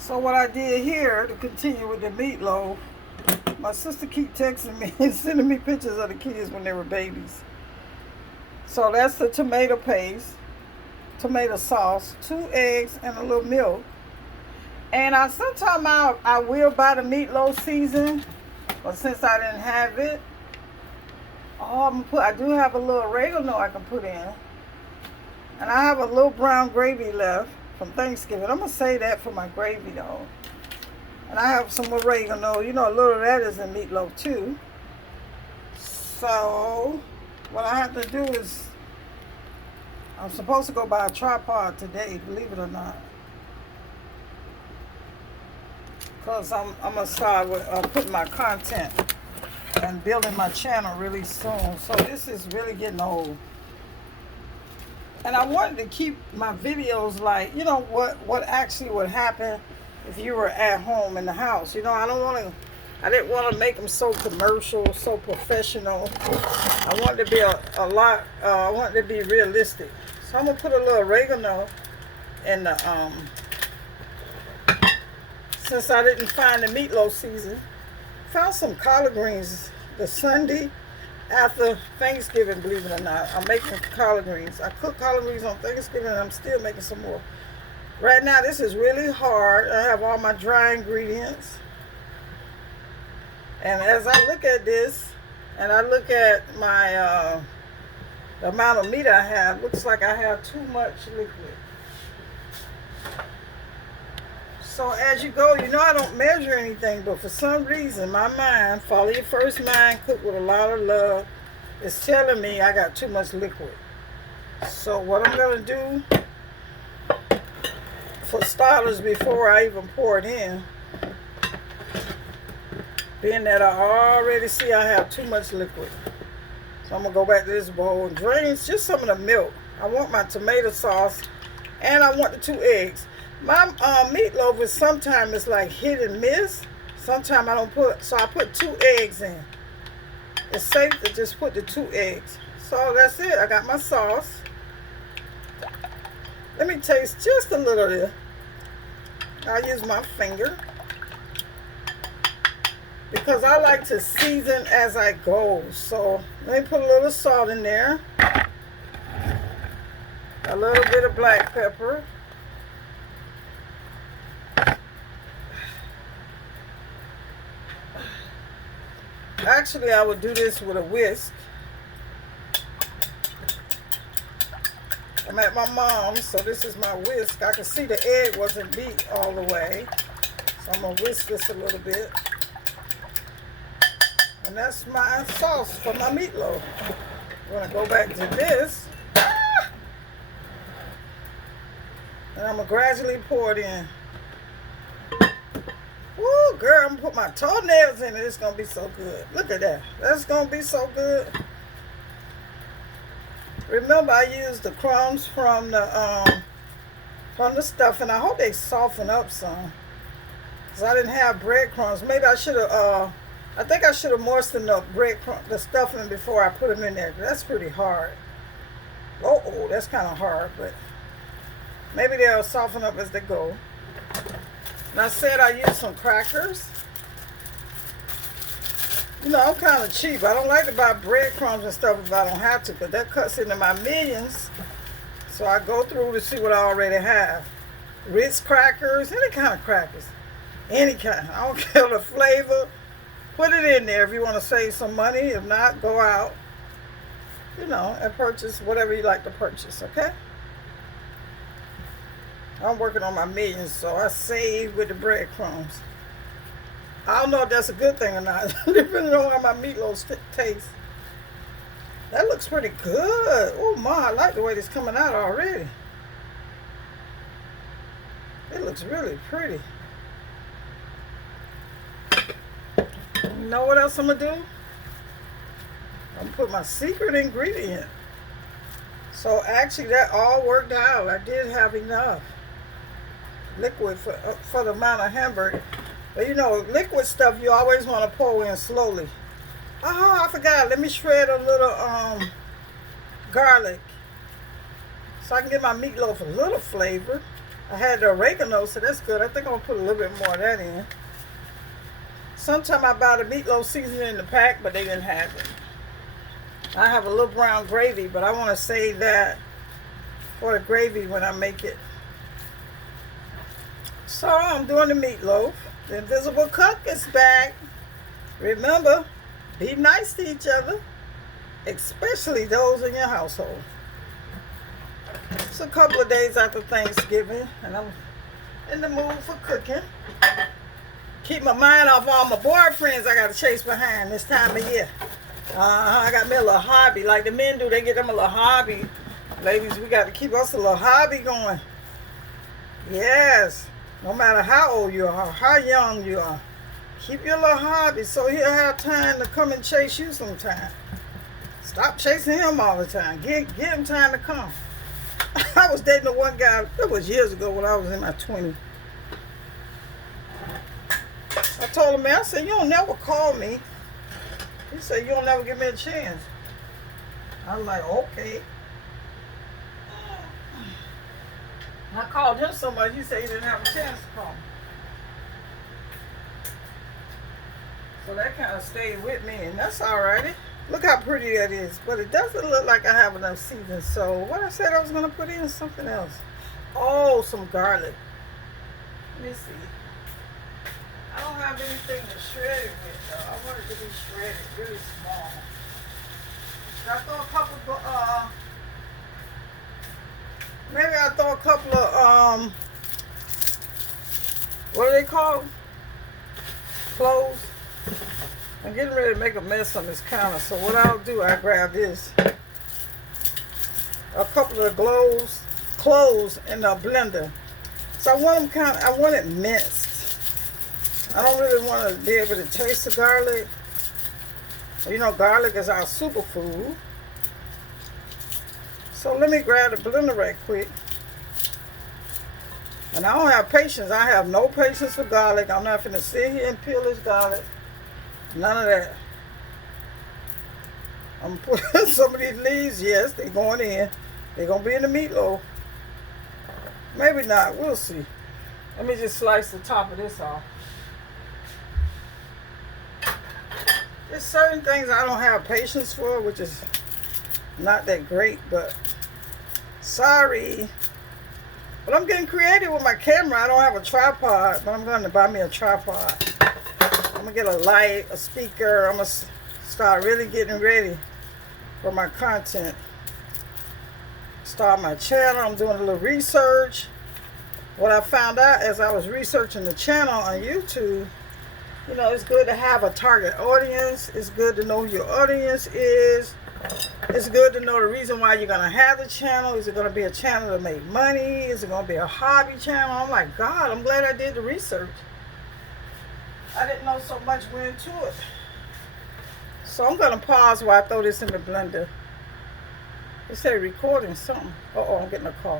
So what I did here to continue with the meatloaf, my sister keep texting me and sending me pictures of the kids when they were babies. So that's the tomato paste, tomato sauce, 2 eggs, and a little milk. And I will buy the meatloaf season, but since I didn't have it, I do have a little oregano I can put in, and I have a little brown gravy left from Thanksgiving. I'm gonna save that for my gravy though. And I have some oregano. You know, a little of that is in meatloaf too. So what I have to do is, I'm supposed to go buy a tripod today, believe it or not. Because I'm going to start with putting my content and building my channel really soon. So this is really getting old. And I wanted to keep my videos like, you know, what actually would happen if you were at home in the house. You know, I didn't want to make them so commercial, so professional. I wanted to be I wanted to be realistic. So I'm going to put a little oregano in the, since I didn't find the meatloaf season, found some collard greens the Sunday after Thanksgiving, believe it or not. I'm making collard greens. I cooked collard greens on Thanksgiving and I'm still making some more. Right now, this is really hard. I have all my dry ingredients. And as I look at this, and I look at my, the amount of meat I have, looks like I have too much liquid. So as you go, you know I don't measure anything, but for some reason, my mind, follow your first mind, cook with a lot of love, is telling me I got too much liquid. So what I'm going to do, for starters, before I even pour it in, being that I already see I have too much liquid. So I'm going to go back to this bowl and drain just some of the milk. I want my tomato sauce, and I want the 2 eggs. My meatloaf is sometimes it's like hit and miss. Sometimes I don't put, so I put 2 eggs in. It's safe to just put the 2 eggs. So that's it. I got my sauce. Let me taste just a little of it. I'll use my finger, because I like to season as I go. So let me put a little salt in there. A little bit of black pepper. Actually, I would do this with a whisk. I'm at my mom's, so this is my whisk. I can see the egg wasn't beat all the way. So I'm going to whisk this a little bit. And that's my sauce for my meatloaf. I'm going to go back to this. And I'm going to gradually pour it in. Woo, girl, I'm going to put my toenails in it. It's going to be so good. Look at that. That's going to be so good. Remember, I used the crumbs from the stuffing. I hope they soften up some, because I didn't have breadcrumbs. Maybe I should have, I think I should have moistened the stuffing before I put them in there. That's pretty hard. Oh, that's kind of hard, but maybe they'll soften up as they go. And I said I used some crackers. You know, I'm kind of cheap. I don't like to buy breadcrumbs and stuff if I don't have to, because that cuts into my millions. So I go through to see what I already have. Ritz crackers, any kind of crackers. Any kind. I don't care the flavor. Put it in there if you want to save some money. If not, go out, you know, and purchase whatever you like to purchase, okay? I'm working on my millions, so I save with the breadcrumbs. I don't know if that's a good thing or not, depending on how my meatloaf tastes. That looks pretty good. Oh my, I like the way this coming out already. It looks really pretty. You know what else I'm gonna do? I'm gonna put my secret ingredient. So actually that all worked out. I did have enough liquid for the amount of hamburger. But you know, liquid stuff you always want to pour in slowly. Oh, I forgot. Let me shred a little garlic, so I can give my meatloaf a little flavor. I had the oregano, so that's good. I think I'm gonna put a little bit more of that in. Sometimes I buy the meatloaf seasoning in the pack, but they didn't have it. I have a little brown gravy, but I want to save that for the gravy when I make it. So I'm doing the meatloaf. The Invisible Cook is back. Remember, be nice to each other, especially those in your household. It's a couple of days after Thanksgiving, and I'm in the mood for cooking. Keep my mind off all my boyfriends I got to chase behind this time of year. I got me a little hobby, like the men do. They get them a little hobby. Ladies, we got to keep us a little hobby going. Yes. No matter how old you are, how young you are, keep your little hobby so he'll have time to come and chase you sometime. Stop chasing him all the time. Give him time to come. I was dating the one guy, it was years ago when I was in my 20s. I told him, man, I said, you don't never call me. He said, you don't never give me a chance. I was like, okay. I called him so much, he said he didn't have a chance to call me. So that kind of stayed with me, and that's alrighty. Look how pretty that is. But it doesn't look like I have enough seasoning. So what I said I was going to put in something else. Oh, some garlic. Let me see. I don't have anything to shred it with, though. I want it to be shredded really small. Should I throw a couple of, maybe I'll throw a couple of, what are they called? Cloves. I'm getting ready to make a mess on this counter, so what I'll do, I grab this. A couple of cloves in a blender. So I want them I want it minced. I don't really want to be able to taste the garlic. You know, garlic is our superfood. So let me grab the blender right quick. And I don't have patience. I have no patience for garlic. I'm not going to sit here and peel this garlic. None of that. I'm putting some of these leaves. Yes, they're going in. They're going to be in the meatloaf. Maybe not. We'll see. Let me just slice the top of this off. There's certain things I don't have patience for, which is not that great, but sorry. But I'm getting creative with my camera. I don't have a tripod, but I'm going to buy me a tripod. I'm going to get a light, a speaker. I'm going to start really getting ready for my content. Start my channel. I'm doing a little research. What I found out as I was researching the channel on YouTube, you know, it's good to have a target audience. It's good to know who your audience is. It's good to know the reason why you're going to have the channel. Is it going to be a channel to make money? Is it going to be a hobby channel? I'm like, God, I'm glad I did the research. I didn't know so much went into it. So I'm going to pause while I throw this in the blender. It said recording something. Uh-oh, I'm getting a call.